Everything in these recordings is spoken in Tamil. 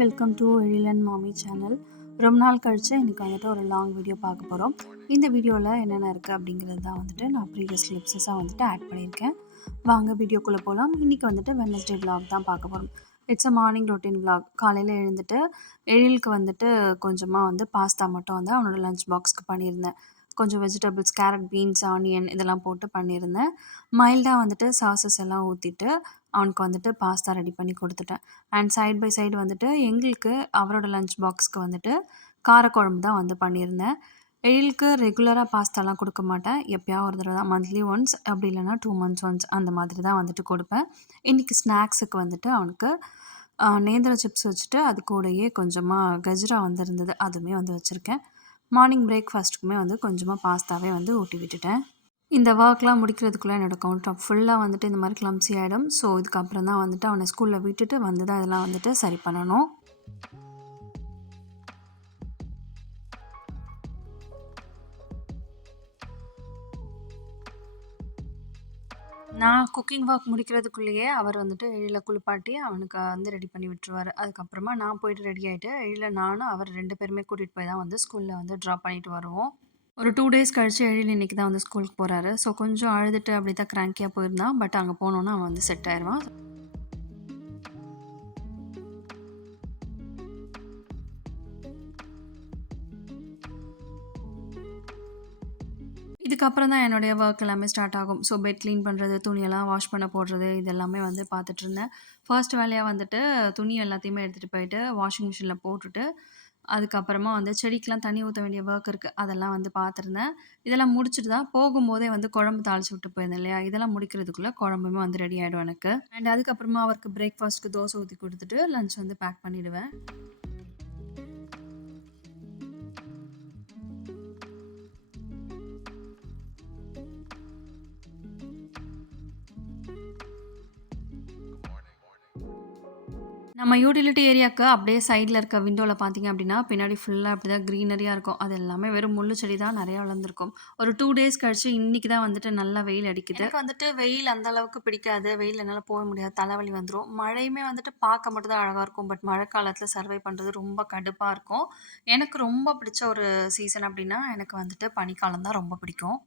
வெல்கம் டு எழில் அண்ட் மாமி சேனல். ரொம்ப நாள் கழிச்சு இன்றைக்கி வந்துட்டு ஒரு லாங் வீடியோ பார்க்க போகிறோம். இந்த வீடியோவில் என்னென்ன இருக்குது அப்படிங்கிறது தான் வந்துட்டு நான் ப்ரீவியஸ் கிளிப்ஸஸாக வந்துட்டு ஆட் பண்ணியிருக்கேன். வாங்க வீடியோக்குள்ளே போகலாம். இன்றைக்கி வந்துட்டு வெட்னஸ்டே vlog தான் பார்க்க போகிறோம். It's a morning routine vlog. காலையில் எழுந்துட்டு எழிலுக்கு வந்துட்டு கொஞ்சமாக வந்து பாஸ்தா மட்டும் வந்து அவனோட லஞ்ச் பாக்ஸ்க்கு பண்ணியிருந்தேன். கொஞ்சம் வெஜிடபிள்ஸ், கேரட், பீன்ஸ், ஆனியன் இதெல்லாம் போட்டு பண்ணியிருந்தேன். மைல்டாக வந்துட்டு சாஸஸ் எல்லாம் ஊற்றிட்டு அவனுக்கு வந்துட்டு பாஸ்தா ரெடி பண்ணி கொடுத்துட்டேன். அண்ட் சைட் பை சைடு வந்துட்டு எங்களுக்கு அவரோட லஞ்ச் பாக்ஸ்க்கு வந்துட்டு காரக்குழம்பு தான் வந்து பண்ணியிருந்தேன். எழிலுக்கு ரெகுலராக பாஸ்தாலாம் கொடுக்க மாட்டேன். எப்போயாவது ஒரு தடவை தான், மந்த்லி ஒன்ஸ் அப்படி இல்லைனா 2 months ஒன்ஸ் அந்த மாதிரி தான் வந்துட்டு கொடுப்பேன். இன்றைக்கி ஸ்நாக்ஸுக்கு வந்துட்டு அவனுக்கு நேந்திர சிப்ஸ் வச்சுட்டு அது கூடயே கொஞ்சமாக கஜ்ரா வந்து இருந்தது, அதுவுமே வந்து வச்சுருக்கேன். மார்னிங் பிரேக்ஃபாஸ்ட்டுக்குமே வந்து கொஞ்சமாக பாஸ்தாவே வந்து ஊட்டி விட்டுட்டேன். இந்த ஒர்க்லாம் முடிக்கிறதுக்குள்ளே என்னோடய கவுண்ட் டாப் ஃபுல்லாக வந்துட்டு இந்த மாதிரி கிளம்ஸி ஆகிடும். ஸோ இதுக்கப்புறம் தான் வந்துட்டு அவனை ஸ்கூலில் விட்டுட்டு வந்து தான் இதெல்லாம் வந்துட்டு சரி பண்ணணும். நான் குக்கிங் ஒர்க் முடிக்கிறதுக்குள்ளேயே அவர் வந்துட்டு எழில குளிப்பாட்டி அவனுக்கு வந்து ரெடி பண்ணி விட்டுருவார். அதுக்கப்புறமா நான் போயிட்டு ரெடி ஆகிட்டு எழில நானும் அவர் 2 பேருமே கூட்டிகிட்டு போய் தான் வந்து ஸ்கூலில் வந்து ட்ராப் பண்ணிட்டு வருவோம். ஒரு 2 டேஸ் கழிச்சு எழில் இன்றைக்கி தான் வந்து ஸ்கூலுக்கு போகிறாரு. ஸோ கொஞ்சம் அழுதுட்டு அப்படி தான் கிராங்கியாக போயிருந்தான். பட் அங்கே போனோன்னா அவன் வந்து செட் ஆயிடுவான். இதுக்கப்புறம் தான் என்னுடைய ஒர்க் எல்லாமே ஸ்டார்ட் ஆகும். ஸோ பெட் க்ளீன் பண்ணுறது, துணியெல்லாம் வாஷ் பண்ண போடுறது இது எல்லாமே வந்து பார்த்துட்ருந்தேன். ஃபர்ஸ்ட் வேலையாக வந்துட்டு துணி எல்லாத்தையுமே எடுத்துகிட்டு போயிட்டு வாஷிங் மிஷினில் போட்டுட்டு, அதுக்கப்புறமா வந்து செடிக்கெலாம் தண்ணி ஊற்ற வேண்டிய ஒர்க் இருக்குது, அதெல்லாம் வந்து பார்த்துருந்தேன். இதெல்லாம் முடிச்சுட்டு தான் போகும்போதே வந்து குழம்பு தாளிச்சு விட்டு போயிருந்தேன் இல்லையா, இதெல்லாம் முடிக்கிறதுக்குள்ளே குழம்புமே வந்து ரெடி ஆகிடும் எனக்கு. அண்ட் அதுக்கப்புறமா அவருக்கு பிரேக்ஃபாஸ்ட்டுக்கு தோசை ஊற்றி கொடுத்துட்டு லஞ்ச் வந்து பேக் பண்ணிவிடுவேன். நம்ம யூட்டிலிட்டி ஏரியாவுக்கு அப்படியே சைடில் இருக்க விண்டோவில் பார்த்தீங்க அப்படின்னா பின்னாடி ஃபுல்லாக அப்படி தான் க்ரீனரியாக இருக்கும். அது எல்லாமே வெறும் முள்ளு செடி தான் நிறையா வளர்ந்துருக்கும். ஒரு 2 டேஸ் கழிச்சு இன்றைக்கி தான் வந்துட்டு நல்லா வெயில் அடிக்குது. எனக்கு வந்துட்டு வெயில் அந்த அளவுக்கு பிடிக்காது. வெயில் என்னால் போக முடியாது, தலைவலி வந்துடும். மழையுமே வந்துட்டு பார்க்க மட்டும் தான் அழகாக இருக்கும். பட் மழை காலத்தில் சர்வை பண்ணுறது ரொம்ப கடுப்பாக இருக்கும். எனக்கு ரொம்ப பிடிச்ச ஒரு சீசன் அப்படின்னா எனக்கு வந்துட்டு பனிக்காலம் தான் ரொம்ப பிடிக்கும்.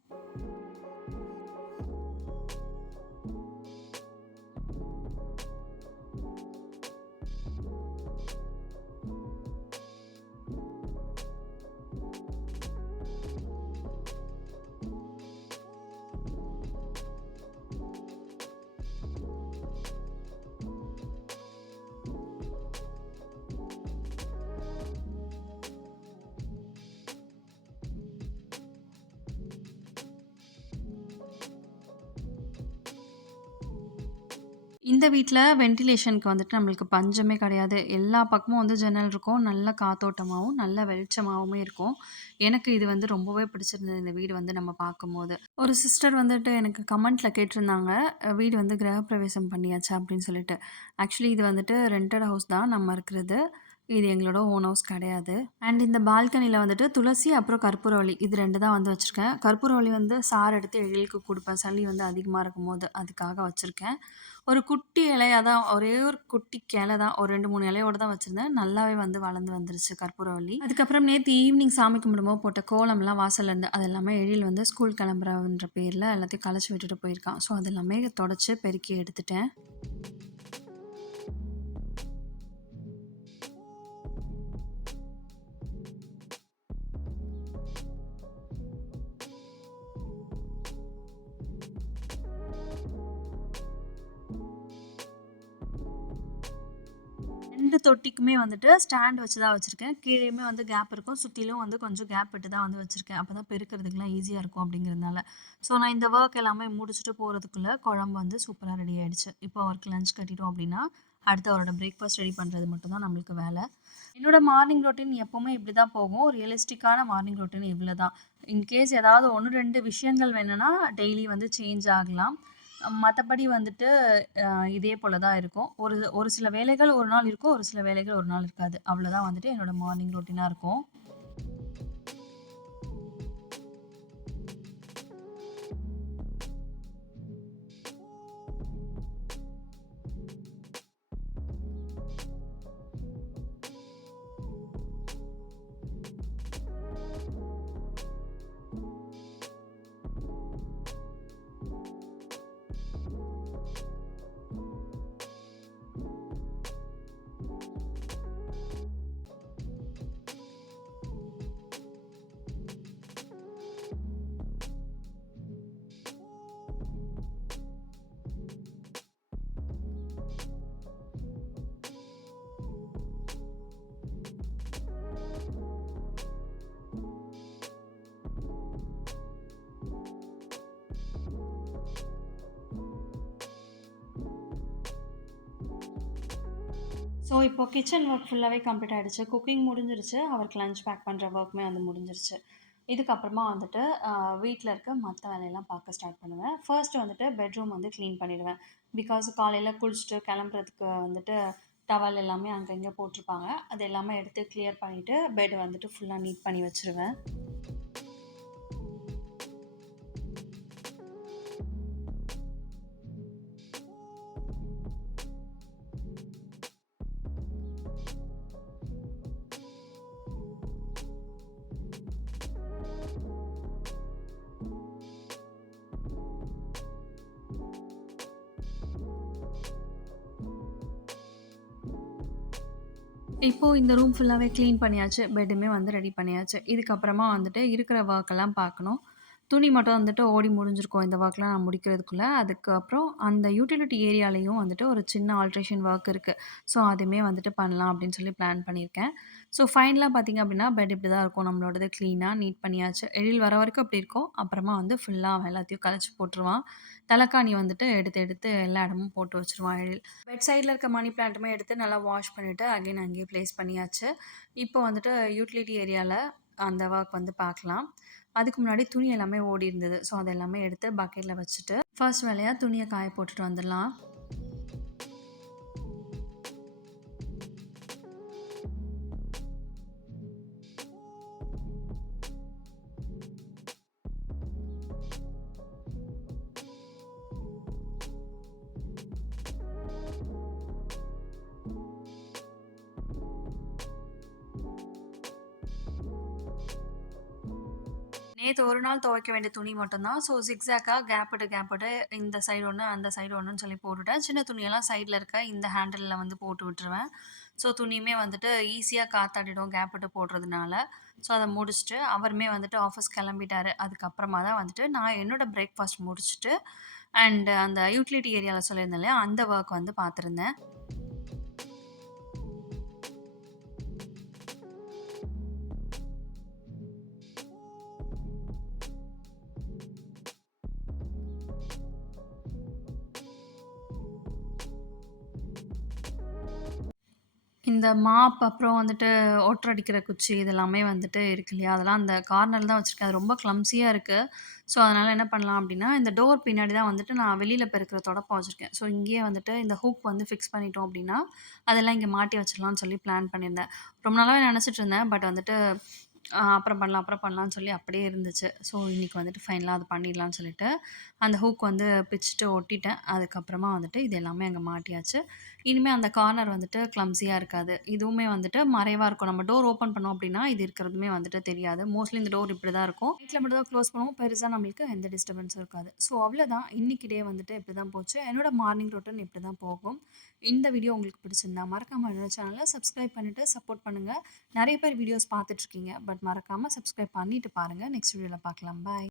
இந்த வீட்ல வென்டிலேஷனுக்கு வந்துட்டு நம்மளுக்கு பஞ்சமே கிடையாது. எல்லா பக்கமும் வந்து ஜன்னல் இருக்கும். நல்ல காத்தோட்டமாவும், நல்ல வெளிச்சமாவுமே இருக்கும். எனக்கு இது வந்து ரொம்பவே பிடிச்சிருந்தது இந்த வீடு வந்து நம்ம பார்க்கும்போது. ஒரு சிஸ்டர் வந்துட்டு எனக்கு கமெண்ட்ல கேட்டிருந்தாங்க, வீடு வந்து கிரகப்பிரவேசம் பண்ணியாச்சா அப்படின்னு சொல்லிட்டு. ஆக்சுவலி இது வந்துட்டு ரென்டட் ஹவுஸ் தான் நம்ம இருக்கிறது. இது எங்களோட ஓன் ஹவுஸ் கிடையாது. அண்ட் இந்த பால்கனியில வந்துட்டு துளசி அப்புறம் கற்பூரவள்ளி இது 2 தான் வந்து வச்சிருக்கேன். கற்பூரவள்ளி வந்து சாறு எடுத்து எழிலுக்கு குடுப்பேன். சளி வந்து அதிகமா இருக்கும்போது அதுக்காக வச்சிருக்கேன். ஒரு குட்டி இலையா தான், ஒரே ஒரு குட்டி கிளை தான். ஒரு 2, 3 இலையோட தான் வச்சிருந்தேன். நல்லாவே வந்து வளர்ந்து வந்துருச்சு கற்பூரவள்ளி. அதுக்கப்புறம் நேத்து ஈவினிங் சாமி கும்பிடும்போது போட்ட கோலம்லாம் வாசல்ல இருந்து அது எல்லாமே எழில் வந்து ஸ்கூல் கிளம்புறன்ற பேர்ல எல்லாத்தையும் கலைச்சு விட்டுட்டு போயிருக்கான். ஸோ அது எல்லாமே தொடச்சு பெருக்கி எடுத்துட்டேன். ரெண்டு தொட்டிக்குமே வந்துட்டு ஸ்டாண்ட் வச்சு தான் வச்சுருக்கேன். கீழேயுமே வந்து கேப் இருக்கும். சுற்றிலும் வந்து கொஞ்சம் கேப் விட்டு தான் வந்து வச்சுருக்கேன். அப்போ தான் பெருக்கிறதுக்குலாம் ஈஸியாக இருக்கும் அப்படிங்கிறதுனால. ஸோ நான் இந்த ஒர்க் எல்லாமே முடிச்சுட்டு போகிறதுக்குள்ளே குழம்பு வந்து சூப்பராக ரெடி ஆகிடுச்சு. இப்போ அவருக்கு லஞ்ச் கட்டிட்டோம் அப்படின்னா அடுத்து அவரோட பிரேக்ஃபாஸ்ட் ரெடி பண்ணுறது மட்டும் தான் நம்மளுக்கு வேலை. என்னோட மார்னிங் ரொட்டீன் எப்போவுமே இப்படி தான் போகும். ரியலிஸ்டிக்கான மார்னிங் ரொட்டீன் இவ்வளோ தான். இன்கேஸ் ஏதாவது 1, 2 விஷயங்கள் வேணும்னா டெய்லி வந்து சேஞ்ச் ஆகலாம். மற்றபடி வந்துட்டு இதே போல தான் இருக்கும். ஒரு ஒரு சில வேலைகள் ஒரு நாள் இருக்கும், ஒரு சில வேலைகள் ஒரு நாள் இருக்காது. அவ்வளோதான் வந்துட்டு என்னோட மார்னிங் ரொட்டீனாக இருக்கும். ஸோ, இப்போ கிச்சன் ஒர்க் ஃபுல்லாவே கம்ப்ளீட் ஆயிடுச்சு. குக்கிங் முடிஞ்சிருச்சு. அவருக்கு லஞ்ச் பேக் பண்ற ஒர்க்குமே வந்து முடிஞ்சிருச்சு. இதுக்கப்புறமா வந்துட்டு வீட்ல இருக்க மத்த வேலையெல்லாம் பார்க்க ஸ்டார்ட் பண்ணுவேன். ஃபர்ஸ்ட் வந்துட்டு பெட்ரூம் வந்து கிளீன் பண்ணிடுவேன். பிகாஸ் காலையில குளிச்சுட்டு கிளம்புறதுக்கு வந்துட்டு டவல் எல்லாமே அங்க இங்க போட்டிருப்பாங்க. அது எல்லாமே எடுத்து கிளியர் பண்ணிட்டு, பெட் வந்துட்டு ஃபுல்லா நீட் பண்ணி வச்சுருவேன். இப்போ இந்த ரூம் ஃபுல்லாவே கிளீன் பண்ணியாச்சு. பெட்டுமே வந்து ரெடி பண்ணியாச்சு. இதுக்கப்புறமா வந்துட்டு இருக்கிற வொர்க்கெல்லாம் பார்க்கணும். துணி மட்டும் வந்துட்டு ஓடி முடிஞ்சிருக்கும். இந்த வொர்க்லாம் நான் முடிக்கிறதுக்குள்ள. அதுக்கப்புறம் அந்த யூட்டிலிட்டி ஏரியாலயும் வந்துட்டு ஒரு சின்ன ஆல்ட்ரேஷன் வொர்க் இருக்கு. ஸோ, அதுவுமே வந்துட்டு பண்ணலாம் அப்படின்னு சொல்லி பிளான் பண்ணியிருக்கேன். ஸோ, ஃபைனலா பார்த்தீங்க அப்படின்னா, பெட் இப்படி தான் இருக்கும். நம்மளோடது கிளீனா நீட் பண்ணியாச்சு. எழில் வர வரைக்கும் அப்படி இருக்கும். அப்புறமா வந்து ஃபுல்லா அவன் எல்லாத்தையும் கலச்சு போட்டுருவான். தலகாணி வந்துட்டு எடுத்து எடுத்து எல்லா இடமும் போட்டு வச்சுருவான் எழில். பெட் சைட்ல இருக்க மணி பிளான்ட்டுமே எடுத்து நல்லா வாஷ் பண்ணிட்டு, அகைன் அங்கேயே பிளேஸ் பண்ணியாச்சு. இப்போ வந்துட்டு யூட்டிலிட்டி ஏரியால அந்த ஒர்க் வந்து பார்க்கலாம். அதுக்கு முன்னாடி துணி எல்லாமே ஓடி இருந்தது. ஸோ, அது எல்லாமே எடுத்து பக்கெட்ல வச்சுட்டு, ஃபர்ஸ்ட் வேலையா துணிய காய போட்டுட்டு வந்துடலாம். நேத்து ஒரு நாள் துவைக்க வேண்டிய துணி மட்டும் தான். ஸோ, ஜிக்ஸாக்கா கேப் விட்டு இந்த சைடு ஒண்ணு, அந்த சைடு ஒண்ணுன்னு சொல்லி போட்டுட்டேன். சின்ன துணியெல்லாம் சைட்ல இருக்க இந்த ஹேண்டில்ல வந்து போட்டு விட்டுருவேன். ஸோ, துணியுமே வந்துட்டு ஈஸியா காத்தாடிடும் கேப் விட்டு போடுறதுனால. ஸோ, அத முடிச்சுட்டு அவருமே வந்துட்டு ஆஃபீஸ் கிளம்பிட்டாரு. அதுக்கப்புறமா தான் வந்துட்டு நான் என்னோட பிரேக்ஃபாஸ்ட் முடிச்சுட்டு அண்ட் அந்த யூட்டிலிட்டி ஏரியால சொல்லியிருந்தேன் இல்லையா? அந்த ஒர்க் வந்து பார்த்துருந்தேன். இந்த மாப் அப்புறம் வந்துட்டு ஒட்டற அடிக்கிற குச்சி இதெல்லாமே வந்துட்டு இருக்கு இல்லையா? அதெல்லாம் அந்த கார்னர்ல தான் வச்சிருக்கேன். அது ரொம்ப கிளம்ப்ஸியா இருக்கு. ஸோ, அதனால என்ன பண்ணலாம் அப்டின்னா, இந்த டோர் பின்னாடி தான் வந்துட்டு நான் வெளியில பெருக்கிற தொடப்பம் வச்சிருக்கேன். ஸோ, இங்கேயே வந்துட்டு இந்த ஹூக் வந்து ஃபிக்ஸ் பண்ணிட்டோம் அப்டின்னா, அதெல்லாம் இங்க மாட்டி வச்சிடலாம்னு சொல்லி பிளான் பண்ணியிருந்தேன். ரொம்ப நாளாவே நெனச்சிட்டு இருந்தேன். பட் வந்துட்டு அப்புறம் பண்ணலான்னு சொல்லி அப்படியே இருந்துச்சு. ஸோ, இன்னைக்கு வந்துட்டு ஃபைனலா அது பண்ணிடலான்னு சொல்லிட்டு, அந்த ஹூக் வந்து பிச்சுட்டு ஒட்டிட்டேன். அதுக்கப்புறமா வந்துட்டு இது எல்லாமே அங்க மாட்டியாச்சு. இனிமே அந்த கார்னர் வந்துட்டு கிளம்ப்ஸியா இருக்காது. இதுவுமே வந்துட்டு மறைவா இருக்கும். நம்ம டோர் ஓப்பன் பண்ணோம் அப்டின்னா, இது இருக்கிறதுமே வந்துட்டு தெரியாது. மோஸ்ட்லி இந்த டோர் இப்படி தான் இருக்கும். நைட்ல மட்டும் தான் க்ளோஸ் பண்ணுவோம். பெருசா நம்மளுக்கு எந்த டிஸ்டர்பன்ஸும் இருக்காது. ஸோ அவ்வளோதான். இன்னைக்கு டே வந்துட்டு இப்படி தான் போச்சு. என்னோட மார்னிங் ரொட்டீன் இப்படி தான் போகும். இந்த வீடியோ உங்களுக்கு பிடிச்சிருந்தா மறக்காம என்னோட சேனல சப்ஸ்கிரைப் பண்ணிட்டு சப்போர்ட் பண்ணுங்க. நெறைய பேர் வீடியோஸ் பார்த்துட்டு இருக்கீங்க. பட் மறக்காம சப்ஸ்கிரைப் பண்ணிட்டு பாருங்க. நெக்ஸ்ட் வீடியோல பார்க்கலாம். பாய்.